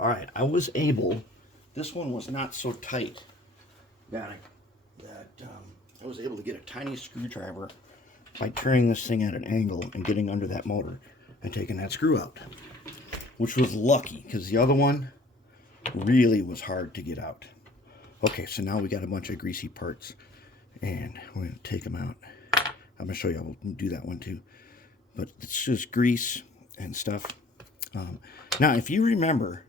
All right, I was able, this one was not so tight that I was able to get a tiny screwdriver by turning this thing at an angle and getting under that motor and taking that screw out, which was lucky because the other one really was hard to get out. Okay, so now we got a bunch of greasy parts and we're going to take them out. I'm going to show you how we'll do that one too. But it's just grease and stuff. Now, if you remember,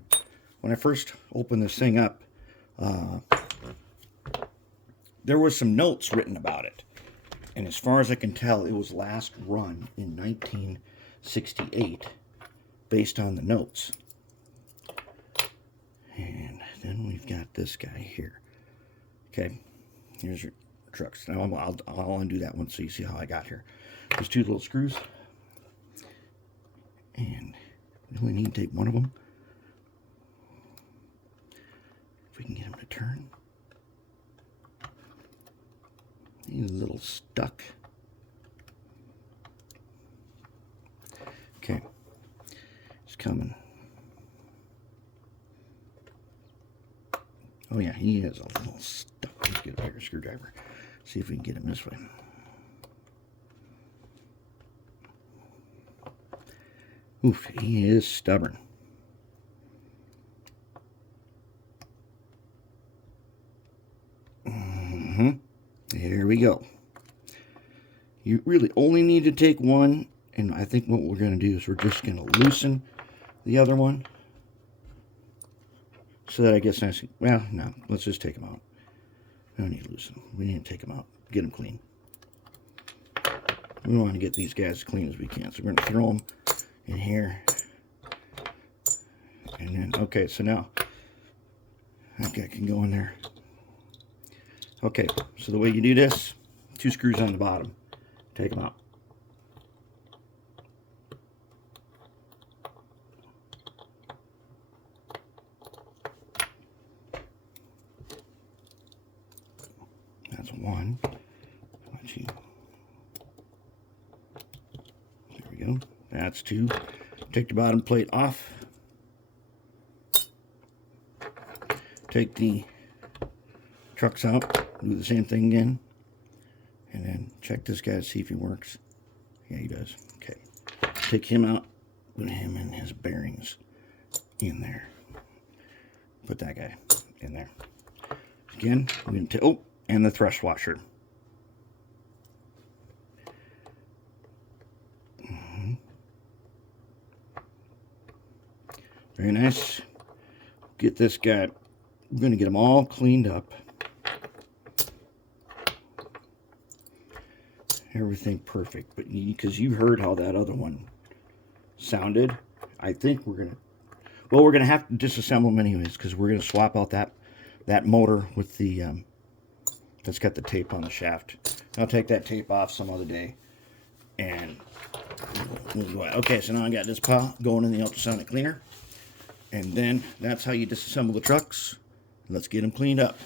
when I first opened this thing up, there was some notes written about it. And as far as I can tell, it was last run in 1968 based on the notes. And then we've got this guy here. Okay, here's your trucks. Now I'll undo that one so you see how I got here. There's two little screws. And we only need to take one of them. If we can get him to turn. He's a little stuck. Okay, he's coming. Oh yeah, he is a little stuck. Let's get a bigger screwdriver. See if we can get him this way. Oof, he is stubborn. There we go. You really only need to take one, and I think what we're going to do is we're just going to loosen the other one. So that I guess well, no, let's just take them out. We don't need to loosen them. We need to take them out, get them clean. We want to get these guys as clean as we can. So we're going to throw them in here. And then, okay, so now that guy can go in there. Okay, so the way you do this, two screws on the bottom. Take them out. That's one. There we go. That's two. Take the bottom plate off. Take the trucks out. Do the same thing again. And then check this guy to see if he works. Yeah, he does. Okay. Take him out. Put him and his bearings in there. Put that guy in there. Again, we're going to take, oh, and the thrust washer. Very nice. Get this guy. We're going to get them all cleaned up. Everything perfect, but because you heard how that other one sounded, I think we're gonna, well, we're gonna have to disassemble them anyways, because we're gonna swap out that motor with the that's got the tape on the shaft. I'll take that tape off some other day, and we'll go out. Okay, so now I got this pile going in the ultrasonic cleaner, and then that's how you disassemble the trucks. Let's get them cleaned up.